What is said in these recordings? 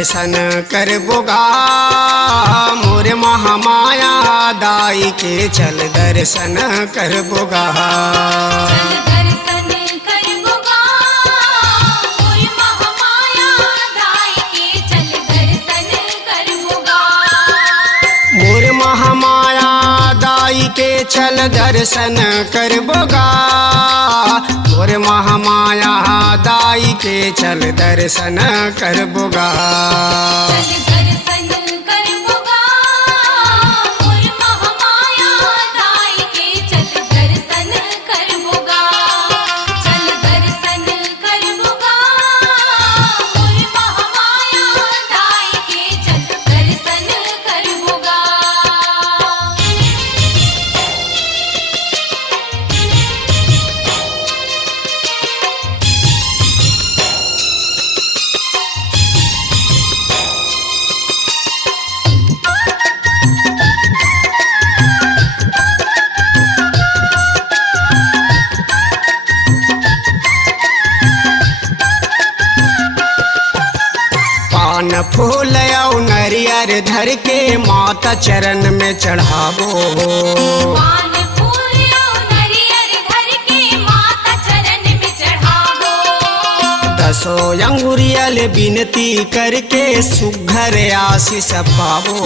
दर्शन करबोगा मोर महामाया दाई के चल दर्शन करबोगा। मोर महामाया दाई के चल दर्शन करबोगा, मोर महामाया दाई के चल दर्शन करबोगा। पान फूल और नरियर धर के माता चरण में चढ़ावो। पान फूल और नरियर धर के माता चरण में चढ़ावो। दसो अंगुरियल विनती करके सुघर आशीष पावो।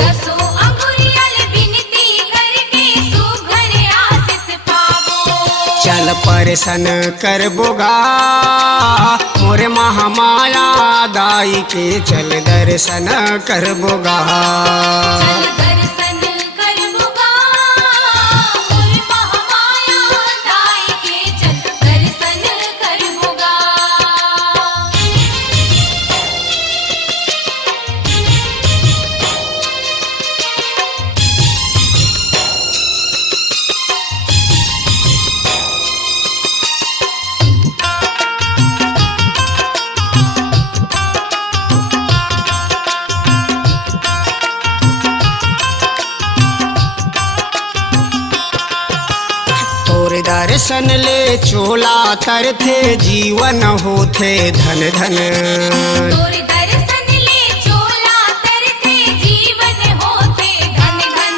दसो अंगुरियल विनती करके सुघर आशीष पावो। चल परसन करबोगा मोर महामाया दाई के चल दर्शन करबोगा। चल दर्शन करबोगा मोर महामाया दाई के चल दर्शन करबोगा। दर्शन ले चोला तर थे जीवन होथे धन धन। तोर दर्शन ले चोला तर थे जीवन होथे धन धन।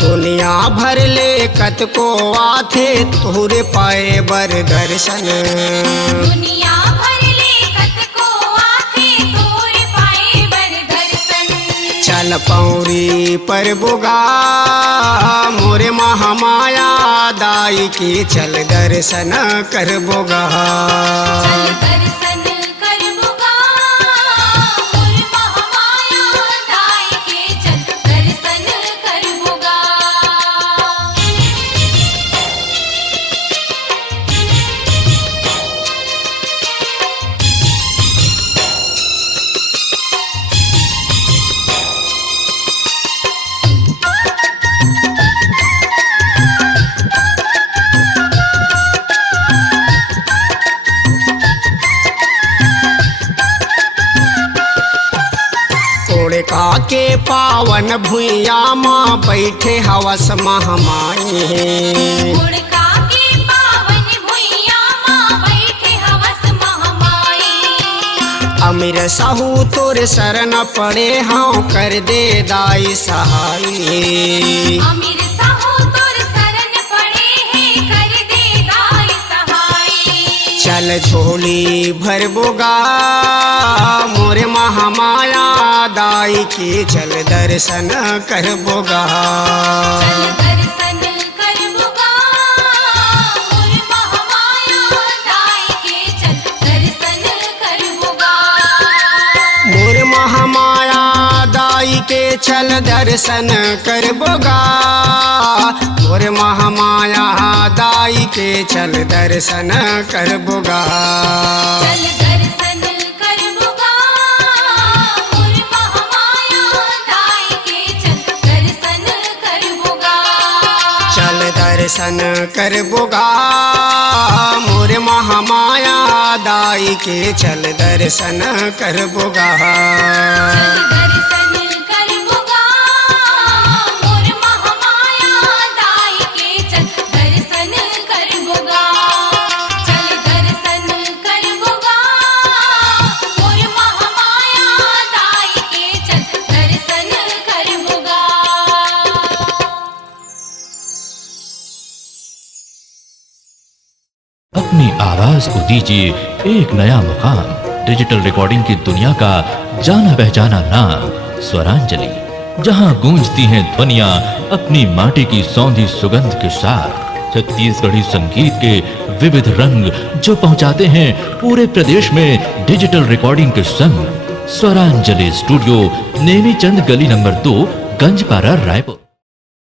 दुनिया भर ले कतको आथे तोरे पाए बर दर्शन। दुनिया भर ले कतको आथे तोरे पाए बर दर्शन। चल पौरी परबोगा मोरे महामाया दाई के चल दर्शन करबोगा। चल दर्शन करबोगा मोर महामाया दाई के चल दर्शन करबोगा। का के पावन भुइया माँ बैठे हवस महामाई। उड़का के पावन भुइया माँ बैठे हवस महामाई। अमीर साहू तोर शरण पड़े हाँ कर दे दाई सहाई। अमीर साहू तोर शरण पड़े हैं कर दे दाई सहाई। चल झोली भरबोगा मोरे महामाया दाई के चल दर्शन करबोगा। चल दर्शन करबोगा मोर महामाया दाई के चल दर्शन करबोगा। मोर महामाया दाई के चल दर्शन करबोगा। मोर महामाया दाई के चल दर्शन करबोगा। चल दर्शन करबोगा मोर महामाया दाई के चल दर्शन करबोगा। चल दर्शन करबोगा मोर महामाया दाई के चल दर्शन करबोगा। चल दर्शन करबोगा मोर महामाया दाई के चल दर्शन करबोगा। चल दर्शन करबोगा मोर महामाया अपनी आवाज को दीजिए एक नया मुकाम। डिजिटल रिकॉर्डिंग की दुनिया का जाना पहचाना नाम स्वरांजलि, जहां गूंजती हैं ध्वनियां अपनी माटी की सौंधी सुगंध के साथ। छत्तीसगढ़ी संगीत के विविध रंग जो पहुंचाते हैं पूरे प्रदेश में डिजिटल रिकॉर्डिंग के संग। स्वरांजलि स्टूडियो, नेमीचंद गली नंबर 2, गंजपारा, रायपुर।